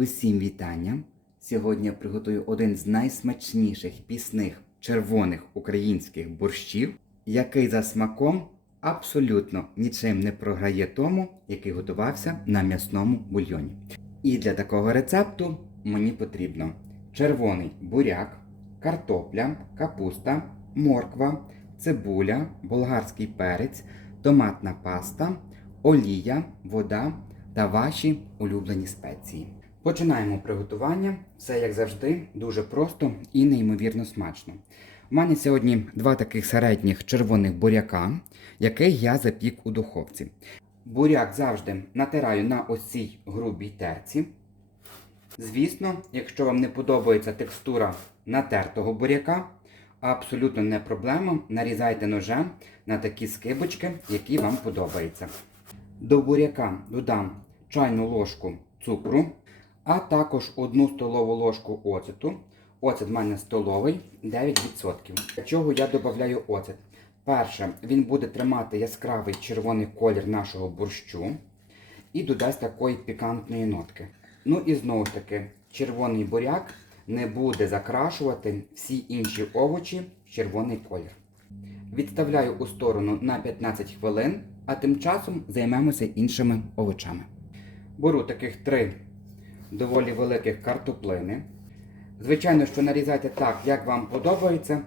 Усім вітання! Сьогодні я приготую один з найсмачніших пісних червоних українських борщів, який за смаком абсолютно нічим не програє тому, який готувався на м'ясному бульйоні. І для такого рецепту мені потрібно червоний буряк, картопля, капуста, морква, цибуля, болгарський перець, томатна паста, олія, вода та ваші улюблені спеції. Починаємо приготування. Все як завжди, дуже просто і неймовірно смачно. У мене сьогодні два таких середніх червоних буряка, яких я запік у духовці. Буряк завжди натираю на ось цій грубій терці. Звісно, якщо вам не подобається текстура натертого буряка, абсолютно не проблема. Нарізайте ножем на такі скибочки, які вам подобаються. До буряка додам чайну ложку цукру, а також одну столову ложку оцету. Оцет в мене столовий 9%. Для чого я додаю оцет? Перше, він буде тримати яскравий червоний колір нашого борщу і додасть такої пікантної нотки. Ну і знову ж таки, червоний буряк не буде закрашувати всі інші овочі в червоний колір. Відставляю у сторону на 15 хвилин, а тим часом займемося іншими овочами. Беру таких три доволі великих картоплини. Звичайно, що нарізайте так, як вам подобається.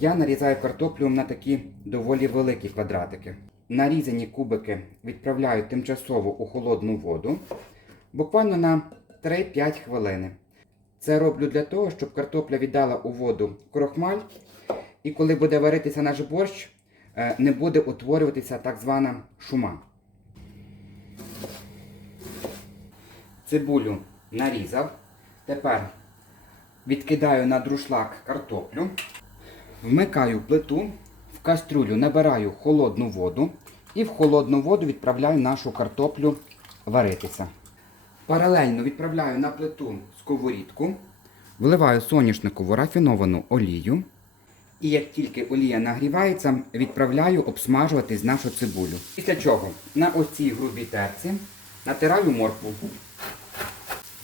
Я нарізаю картоплю на такі доволі великі квадратики. Нарізані кубики відправляю тимчасово у холодну воду, буквально на 3-5 хвилини. Це роблю для того, щоб картопля віддала у воду крохмаль, і коли буде варитися наш борщ, е, не буде утворюватися так звана шума. Цибулю нарізав. Тепер відкидаю на друшлак картоплю, вмикаю плиту, в кастрюлю набираю холодну воду і в холодну воду відправляю нашу картоплю варитися. Паралельно відправляю на плиту сковорідку, вливаю соняшникову рафіновану олію. І як тільки олія нагрівається, відправляю обсмажуватись нашу цибулю. Після чого на ось цій грубій терці натираю моркву.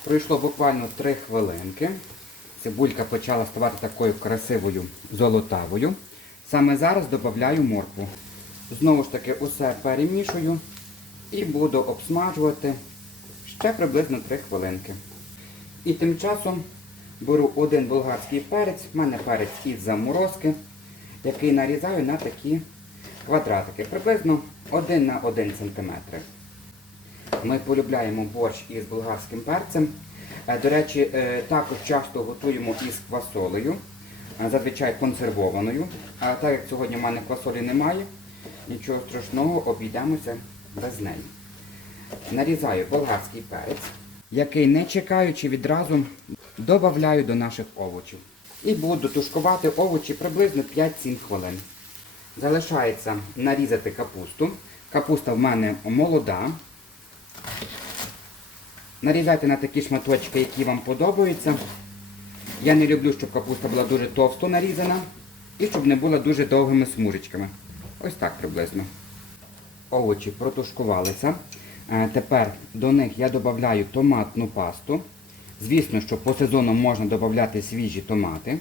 Пройшло буквально 3 хвилинки. Цибулька почала ставати такою красивою золотавою. Саме зараз додаю моркву. Знову ж таки усе перемішую і буду обсмажувати ще приблизно 3 хвилинки. І тим часом беру один болгарський перець, в мене перець із заморозки, який нарізаю на такі квадратики, приблизно 1 на 1 см. Ми полюбляємо борщ із болгарським перцем. Е, До речі, е, також часто готуємо із квасолею, е, зазвичай консервованою. А так як сьогодні в мене квасолі немає, нічого страшного, обійдемося без неї. Нарізаю болгарський перець, який не чекаючи відразу додаю до наших овочів. І буду тушкувати овочі приблизно 5-7 хвилин. Залишається нарізати капусту. Капуста в мене молода. Нарізайте на такі шматочки, які вам подобаються. Я не люблю, щоб капуста була дуже товсто нарізана і щоб не була дуже довгими смужечками. Ось так приблизно. Овочі протушкувалися. Е, Тепер до них я додаю томатну пасту. Звісно, що по сезону можна додати свіжі томати.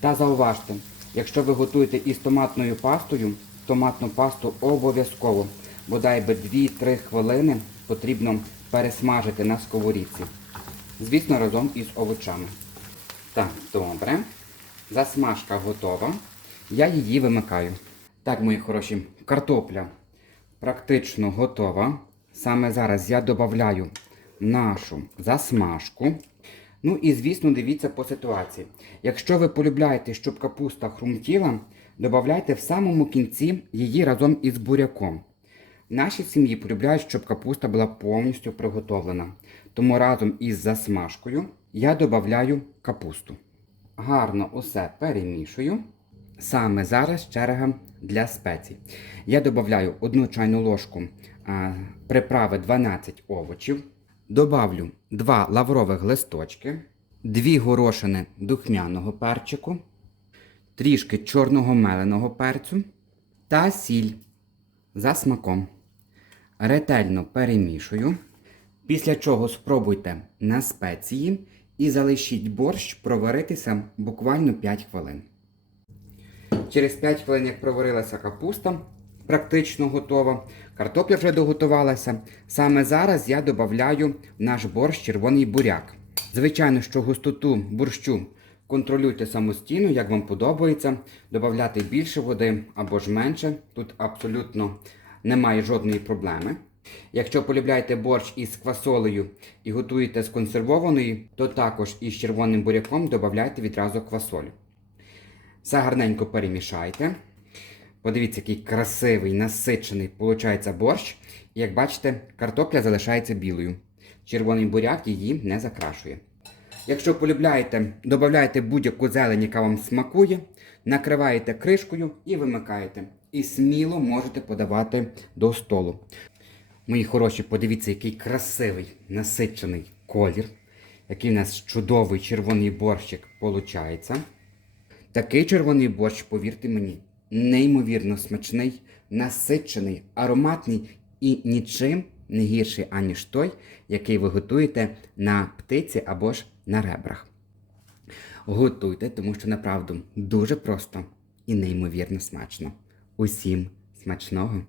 Та зауважте, якщо ви готуєте із томатною пастою, томатну пасту обов'язково, бодай би 2-3 хвилини потрібно пересмажити на сковорідці. Звісно, разом із овочами. Так, добре. Засмажка готова. Я її вимикаю. Так, мої хороші, картопля практично готова. Саме зараз я додаю нашу засмажку. Ну і, звісно, дивіться по ситуації. Якщо ви полюбляєте, щоб капуста хрумтіла, додавайте в самому кінці її разом із буряком. В нашій сім'ї полюбляють, щоб капуста була повністю приготовлена. Тому разом із засмажкою я додаю капусту. Гарно усе перемішую. Саме зараз черга для спецій. Я додаю 1 чайну ложку а, приправи 12 овочів. Добавлю 2 лаврових листочки, 2 горошини духмяного перчику, трішки чорного меленого перцю та сіль за смаком. Ретельно перемішую. Після чого спробуйте на спеції і залишіть борщ проваритися буквально 5 хвилин. Через 5 хвилин, як проварилася капуста, практично готова, картопля вже доготувалася. Саме зараз я додаю наш борщ червоний буряк. Звичайно, що густоту борщу контролюйте самостійно, як вам подобається. Додати більше води або ж менше. Тут абсолютно немає жодної проблеми. Якщо полюбляєте борщ із квасолею і готуєте з консервованої, то також із червоним буряком додавайте відразу квасолю. Все гарненько перемішайте. Подивіться, який красивий, насичений виходить борщ. І як бачите, картопля залишається білою. Червоний буряк її не закрашує. Якщо полюбляєте, додайте будь-яку зелень, яка вам смакує, накриваєте кришкою і вимикаєте. І сміло можете подавати до столу. Мої хороші, подивіться, який красивий насичений колір, який у нас чудовий червоний борщик виходить. Такий червоний борщ, повірте мені, неймовірно смачний, насичений, ароматний і нічим не гірший, аніж той, який ви готуєте на птиці або ж на ребрах. Готуйте, тому що направду дуже просто і неймовірно смачно. Усім смачного!